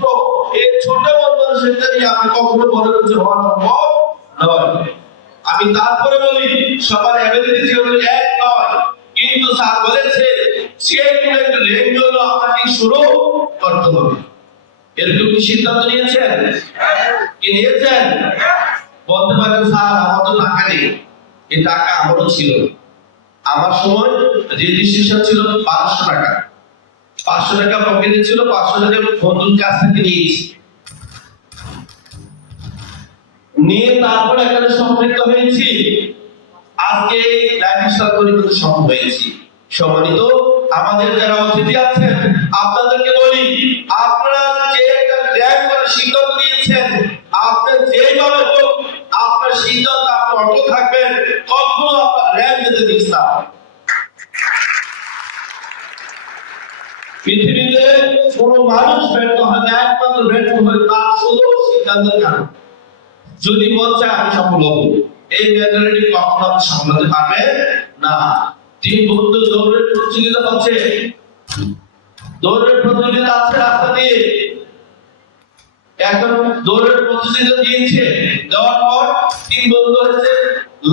ছোট, এই ছোট মন মানসিকতা নিয়ে আমি কখনো বড় কিছু হওয়া সম্ভব নয়। আমি তারপরে বলি সবার অ্যাবিলিটি যেগুলো এক নয়, কিন্তু স্যার বলেছে সেই কোনো একটা রেঞ্জ হলো আপনাকে শুরু করতে হবে। এরকম কি সিদ্ধান্ত নিয়েছেন? কি নিয়েছেন? বলতে পারেন স্যার আমার তো টাকা নেই। এই টাকা আমারও ছিল। আমার সময় রেজিস্ট্রেশন ছিল 500 টাকা। 500 টাকা পকেটে ছিল, 500 টাকা বন্ধুর কাছ থেকে নিয়েছি। নিয়ে তারপরে এখানে সম্পৃক্ত হয়েছি। আজকে লাইফস্টাইল পরিবর্তন সম্ভব হয়েছি। সম্মানিত আমাদের যারা অতিথি আছেন আপনাদেরকে বলি, আপনারা যে একটা র্যাঙ্ক করে সিদ্ধান্ত নিয়েছেন, আপনি যেইভাবে হোক আপনার সিদ্ধান্ত আপনি অটল থাকবেন, কখনো আপনার র্যাঙ্ক যেতে দিস না। পৃথিবীতে কোন মানুষ ব্যর্থ হয় না, একমাত্র ব্যর্থ হয় তার শুধু সিদ্ধান্তের কারণে। যদি বলছে আমি সফল হব, এই মেন্টালিটি কখনো আপনি সামলাতে পারবেন না। 3 বন্ধু দৌড়ের প্রতিযোগিতা হচ্ছে, দৌড়ের প্রতিযোগিতা আছে রাস্তা দিয়ে, এখন দৌড়ের প্রতিযোগিতা দিয়েছে, দেওয়ার পর 3 বন্ধু হচ্ছে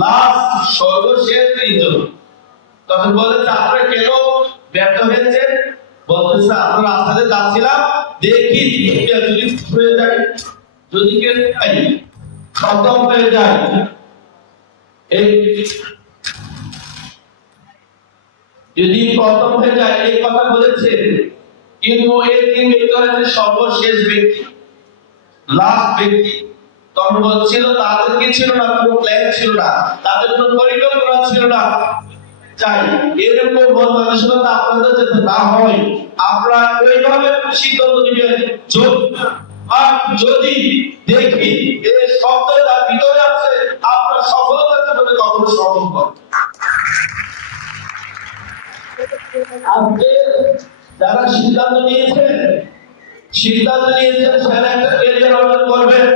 লাস্ট সর্বশেষ 3 জন। তখন বলেছে আপনারা কেন ব্যর্থ হয়েছেন? বলতেছে আমরা রাস্তাতে যাচ্ছিলাম, দেখি যদি হয়ে যায়, যদি কেউ খতম হয়ে যায়, এই যদি খতম হয়ে যায় এই কথা বলেছে। কিন্তু এই 3 ব্যক্তি হচ্ছে সর্বশেষ ব্যক্তি, লাস্ট ব্যক্তি। তখন বলছিল তাদের কি ছিল না, কোনো প্ল্যান ছিল না, তাদের কোনো পরিকল্পনা ছিল না। চাই এরকম মন মানসিকতা আপনাদের যাতে না হয়, আপনারা ওইভাবে সিদ্ধান্ত নেবেন। আর যদি দেখি এই শব্দটা ভিতরে আছে, আপনার সফলতার জন্য কখনো সম্ভব নয়। আজকে যারা সিদ্ধান্ত নিয়েছেন সেরা একটা ক্যারিয়ার অর্জন করবেন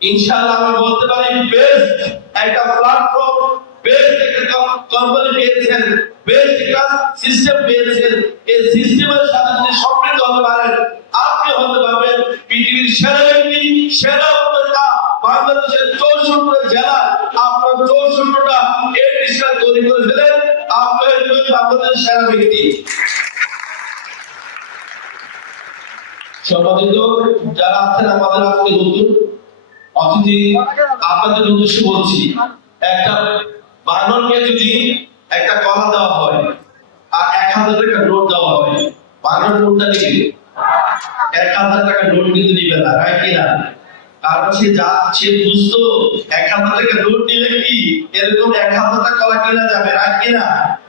ইনশাআল্লাহ। আমি বলতে পারি বেস্ট একটা প্ল্যাটফর্ম, বেস্ট একটা কোম্পানি পেয়েছেন, বেস্ট একটা সিস্টেম পেয়েছেন। এই সিস্টেমের সাথে যদি সম্পৃক্ত হতে পারেন, আপনি হতে পারবেন পৃথিবীর সেরা ব্যক্তি, সেরা উদ্যোক্তা। বাংলাদেশের 64 জেলা, আপনার 64টা এই ডিস্ট্রিক্ট তৈরি করে ফেলেন, আপনি হবেন বাংলাদেশের সেরা ব্যক্তি। সম্মানিত যারা আছেন আমাদের আজকে নতুন অতিথি, আপনাদের উদ্দেশ্যে বলছি, একটা বানরকে যদি একটা কলা দেওয়া হয় আর 1000 টাকা নোট দেওয়া হয়, বানর কোনটা নেবে? 1000 টাকা নোট কিন্তু নিবে না, রাইট কি না? কারণ সে বুঝতো 1000 টাকা নোট নিলে কি এরকম 1000 টাকা কলা কিনা যাবে, রাইট কি না?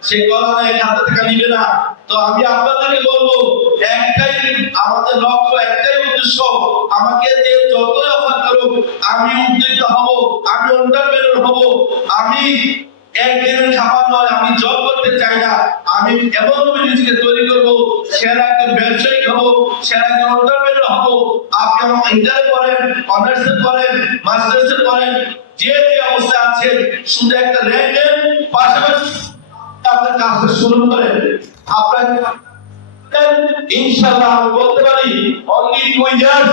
সে কলা না 1000 টাকা নিবে না। তো আমি আপনাদেরকে বলবো, একটাই আমাদের লক্ষ্য, একটাই উদ্দেশ্য, আমাকে যে যতই অফার করুক আমি উদ্যোক্তা হব, আমি এন্টারপ্রেনার হব। আমি একদিনের খাবার নয়, আমি জব করতে চাই না, আমি এমন ভাবে নিজেকে তৈরি করবো, সেরা একজন ব্যবসায়িক হব, সেরা একজন এন্টারপ্রেনার হব। আপনি আমার ইন্টার করেন, অনার্স করেন, মাস্টার্স করেন, যে অবস্থা আছে, শুধু একটা র্যাঙ্ক নেন, পাশাপাশি আপনার কাজটা শুরু করেন। আপনার ইনশাআল্লাহ আমি বলতে পারি অনলি 2 ইয়ার্স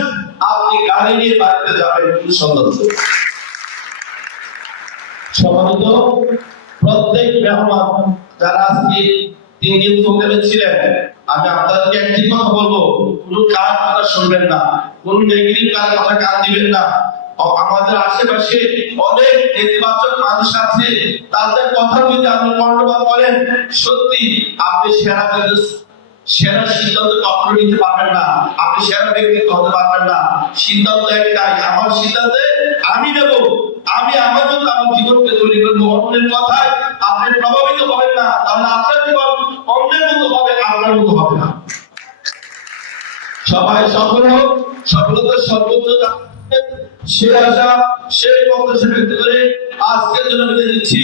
আপনি গাড়ি নিয়ে বাড়িতে যাবেন সুন্দর। সম্মানিত প্রত্যেক মেহমান যারা আজকে 3 দিন প্রোগ্রামে ছিলেন, আমি আপনাদেরকে একটি কথা বলবো, কোনো কার কথা শুনবেন না, কোন নেগেটিভ কার কথা কান দিবেন না। আমাদের আশেপাশে অনেক নেতিবাচক মানুষ আছে, তাদের কথা যদি আপনি কর্ণপাত করেন, সত্যি আপনি সেরা সিদ্ধান্ত কখনো নিতে পারবেন না, আপনি সেরা ব্যক্তিত্ব হতে পারবেন না। সিদ্ধান্ত একটাই, আমার সিদ্ধান্তে আমি নেব, আমি আমার মতো আমার জীবনকে তৈরি করবো। অন্যের কথায় আপনি প্রভাবিত হবেন না, তাহলে আপনার জীবন অন্যের মতো হবে, আপনার মতো হবে না। সবাই সফল হোক, সফলতার সর্বোচ্চ সে আশা সেই প্রত্যাশা ব্যক্ত করে আজকের জন্য বিদায় দিচ্ছি।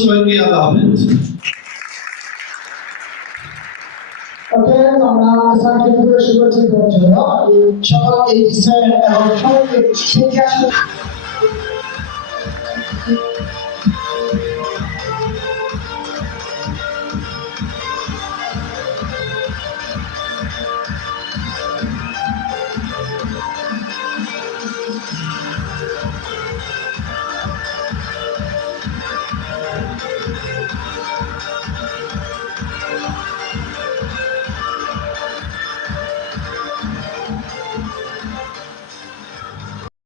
সবাইকে আল্লাহ হাফেজ। আমরা স্যারকে পরিবেশন করছি জন্য সকল এই স্যার এবং সকলকে শিক্ষা